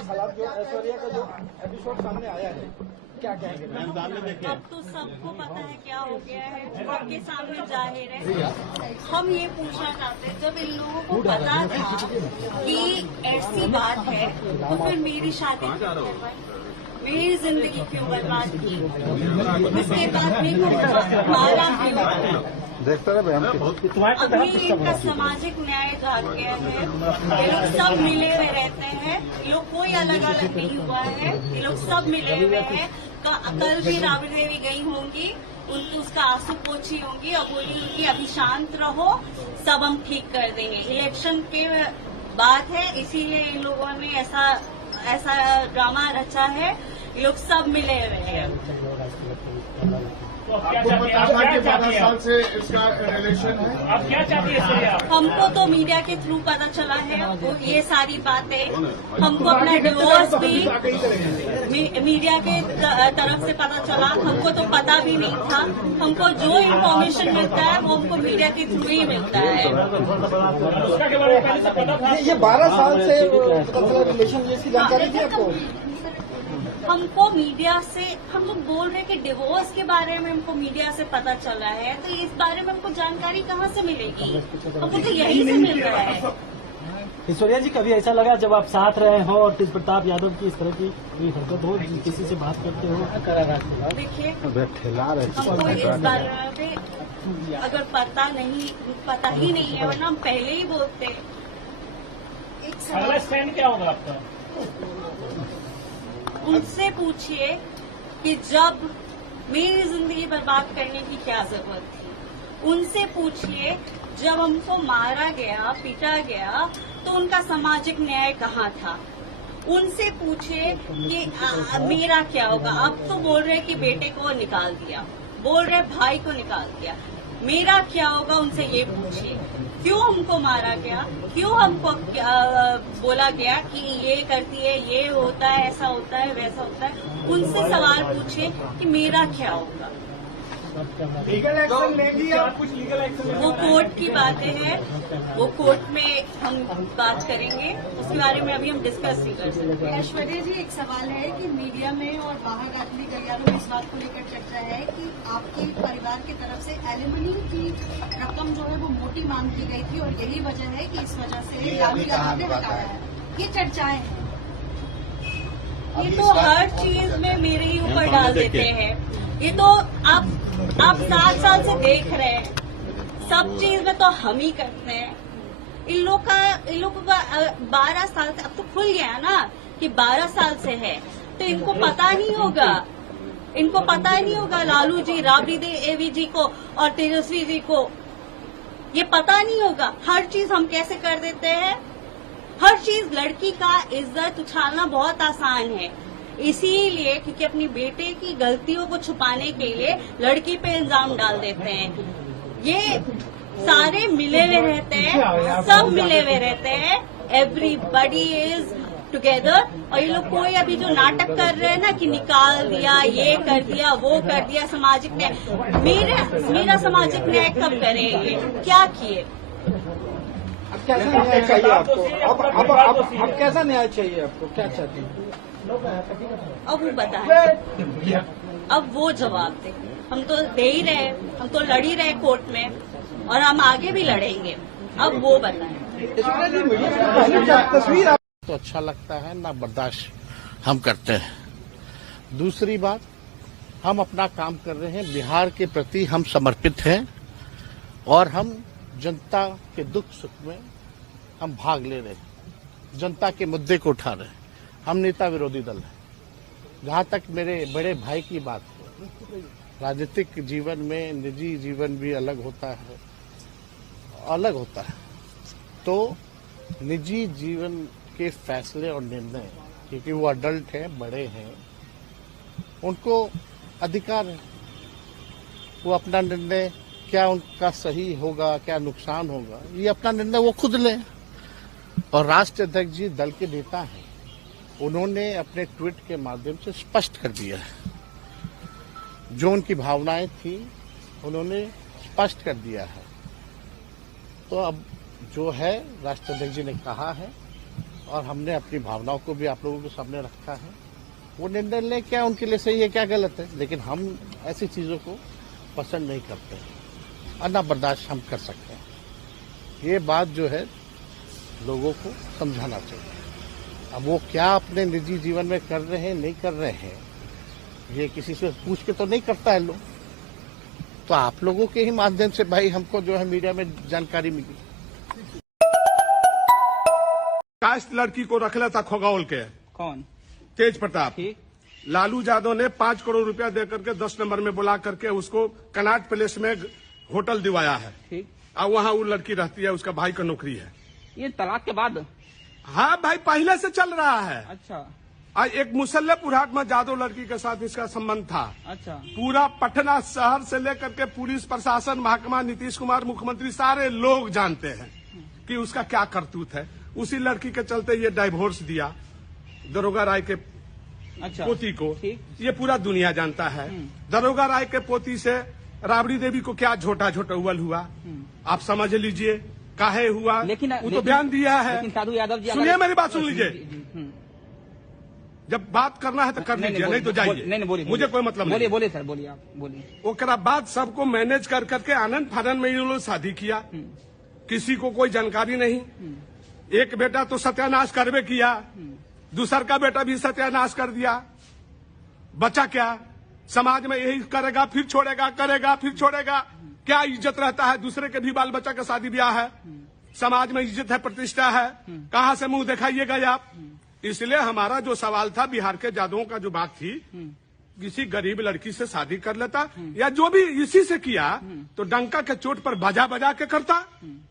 हालात जो ऐश्वर्या का जो एपिसोड सामने आया है, क्या कहेंगे? अब तो सबको पता है क्या हो गया है, सबके सामने जाहिर है। हम ये पूछना चाहते हैं, जब इन लोगों को पता था कि ऐसी बात है तो फिर मेरी शादी क्यों करवाई, मेरी जिंदगी क्यों बर्बाद की, इसके बाद मेरे को मारा क्यों? देखते रहे अभी इनका सामाजिक न्याय जाग गया है। ये लोग सब मिले हुए रहते हैं, ये लोग कोई अलग अलग नहीं हुआ है, ये लोग सब मिले हुए हैं। कल भी राबड़ी देवी गई होंगी, उनको उसका आंसू पोछी होंगी और बोली कि अभी शांत रहो, सब हम ठीक कर देंगे। इलेक्शन के बात है, इसीलिए इन लोगों ने ऐसा ड्रामा रचा है। ये लोग सब मिले हुए हैं। आपको पता था कि 12 साल से इसका रिलेशन है? आप क्या चाहती है? हमको तो मीडिया के थ्रू पता चला है ये सारी बातें। हमको अपना डिवोर्स भी मीडिया के तरफ से पता चला, हमको तो पता भी नहीं था। हमको जो इन्फॉर्मेशन मिलता है वो हमको मीडिया के थ्रू ही मिलता है। ये 12 साल से पता चला रिलेशन, इसकी जानकारी थी आपको? हमको मीडिया से, हम लोग बोल रहे हैं कि डिवोर्स के बारे में हमको मीडिया से पता चला है, तो इस बारे में हमको जानकारी कहाँ से मिलेगी? हमको तो यही से मिल रहा है। ऐश्वर्या जी, कभी ऐसा लगा जब आप साथ रहे हो और तेज प्रताप यादव की इस तरह की हरकत हो, किसी से बात करते हो? देखिए, हमको इस बारे में अगर पता ही नहीं है, वरना हम पहले ही बोलते। अगला स्टैंड क्या होगा आपका? उनसे पूछिए कि जब मेरी जिंदगी बर्बाद करने की क्या जरूरत थी। उनसे पूछिए जब हमको मारा गया, पीटा गया, तो उनका सामाजिक न्याय कहाँ था। उनसे पूछिए कि मेरा क्या होगा। अब तो बोल रहे कि बेटे को निकाल दिया, बोल रहे भाई को निकाल दिया, मेरा क्या होगा? उनसे ये पूछिए क्यों हमको मारा गया, क्यों हमको बोला गया कि ये करती है, ये होता है, ऐसा होता है, वैसा होता है। उनसे सवाल पूछिए कि मेरा क्या होगा। लीगल एक्शन लेंगी आप? कुछ लीगल एक्शन? वो कोर्ट की बातें हैं, वो कोर्ट में हम बात करेंगे, उसके बारे में अभी हम डिस्कस नहीं कर सकते। ऐश्वर्या जी, एक सवाल है कि मीडिया में और बाहर दाखिली गलियारों में इस बात को लेकर चर्चा है कि आपके परिवार की तरफ से एलिमनी की रकम जो है वो मोटी मांग की गई थी और यही वजह है कि इस वजह से लालू यादव ने हटाया है। ये चर्चाएं हैं। ये तो हर चीज में मेरे ही ऊपर डाल देते हैं। ये तो आप 7 साल से देख रहे हैं, सब चीज में तो हम ही करते हैं। इन लोगों का 12 साल से, अब तो खुल गया ना कि 12 साल से है, तो इनको पता नहीं होगा, इनको पता ही नहीं होगा लालू जी, राबड़ी देवी जी को और तेजस्वी जी को ये पता नहीं होगा। हर चीज हम कैसे कर देते हैं, हर चीज। लड़की का इज्जत उछालना बहुत आसान है, इसीलिए क्योंकि अपनी बेटे की गलतियों को छुपाने के लिए लड़की पे इल्जाम डाल देते हैं। ये सारे मिले हुए रहते हैं, सब मिले हुए रहते हैं, एवरीबडी इज टुगेदर। और ये लोग कोई अभी जो नाटक कर रहे हैं ना कि निकाल दिया, ये कर दिया, वो कर दिया, सामाजिक न्याय, मेरा सामाजिक न्याय कब करेंगे? क्या किए? अब कैसा न्याय चाहिए आपको? अब कैसा न्याय चाहिए आपको? क्या चाहते हैं? अब वो बताएं, अब वो जवाब दे। हम तो दे ही रहे, हम तो लड़ ही रहे कोर्ट में और हम आगे भी लड़ेंगे। अब वो बताएं। तस्वीर तो अच्छा लगता है ना, बर्दाश्त हम करते हैं। दूसरी बात, हम अपना काम कर रहे हैं, बिहार के प्रति हम समर्पित हैं और हम जनता के दुख सुख में हम भाग ले रहे हैं, जनता के मुद्दे को उठा रहे हैं। हम नेता विरोधी दल हैं। जहाँ तक मेरे बड़े भाई की बात है, राजनीतिक जीवन में निजी जीवन भी अलग होता है, तो निजी जीवन के फैसले और निर्णय, क्योंकि वो अडल्ट हैं, बड़े हैं, उनको अधिकार है, वो अपना निर्णय, क्या उनका सही होगा, क्या नुकसान होगा, ये अपना निर्णय वो खुद लें। और राष्ट्रीय अध्यक्ष जी दल के नेता हैं, उन्होंने अपने ट्वीट के माध्यम से स्पष्ट कर दिया है, जो उनकी भावनाएं थी उन्होंने स्पष्ट कर दिया है। तो अब जो है राष्ट्रीय अध्यक्ष जी ने कहा है और हमने अपनी भावनाओं को भी आप लोगों के सामने रखा है। वो निर्णय ले क्या उनके लिए सही है, क्या गलत है, लेकिन हम ऐसी चीजों को पसंद नहीं करते और ना बर्दाश्त हम कर सकते हैं। ये बात जो है लोगों को समझाना चाहिए। अब वो क्या अपने निजी जीवन में कर रहे हैं नहीं कर रहे हैं, ये किसी से पूछ के तो नहीं करता है लोग। तो आप लोगों के ही माध्यम से भाई हमको जो है मीडिया में जानकारी मिली। कास्ट लड़की को रख लेता खगौल के कौन? तेज प्रताप। ठीक। लालू यादव ने 5 करोड़ रुपया दे करके 10 नंबर में बुला करके उसको कनाट पैलेस में होटल दिवाया है। ठीक। और वहाँ वो लड़की रहती है, उसका भाई का नौकरी है। ये तलाक के बाद? हाँ भाई, पहले से चल रहा है। अच्छा। और एक मुसल्लेपुर हाट में जादव लड़की के साथ इसका संबंध था। अच्छा। पूरा पटना शहर से लेकर के पुलिस प्रशासन, महकमा, नीतीश कुमार, मुख्यमंत्री, सारे लोग जानते हैं कि उसका क्या करतूत है। उसी लड़की के चलते ये डाइवोर्स दिया दरोगा राय के अच्छा। पोती को। ठीक। ये पूरा दुनिया जानता है। दरोगा राय के पोती से राबड़ी देवी को क्या झोटा झोटौल हुआ, आप समझ लीजिए काहे हुआ। लेकिन वो तो बयान दिया है। लेकिन साधु यादव जी, सुनिए मेरी बात सुन लीजिए। जब बात करना है तो कर लीजिए, नहीं तो जाइए। नहीं बोलिए, मुझे कोई मतलब नहीं। बोलिए बोलिए सर, बोलिए आप बोलिए। ओकरा बाद सबको मैनेज कर करके आनंद फानंद में ये लोग शादी किया। किसी को कोई जानकारी नहीं। एक बेटा तो सत्यानाश करवे किया, दूसर का बेटा भी सत्यानाश कर दिया। बचा क्या? समाज में यही करेगा फिर छोड़ेगा, करेगा फिर छोड़ेगा। क्या इज्जत रहता है? दूसरे के भी बाल बच्चा का शादी ब्याह है। समाज में इज्जत है, प्रतिष्ठा है, कहाँ से मुंह दिखाइएगा आप? इसलिए हमारा जो सवाल था, बिहार के जादवों का जो बात थी, किसी गरीब लड़की से शादी कर लेता या जो भी इसी से किया तो डंका के चोट पर बजा बजा के करता।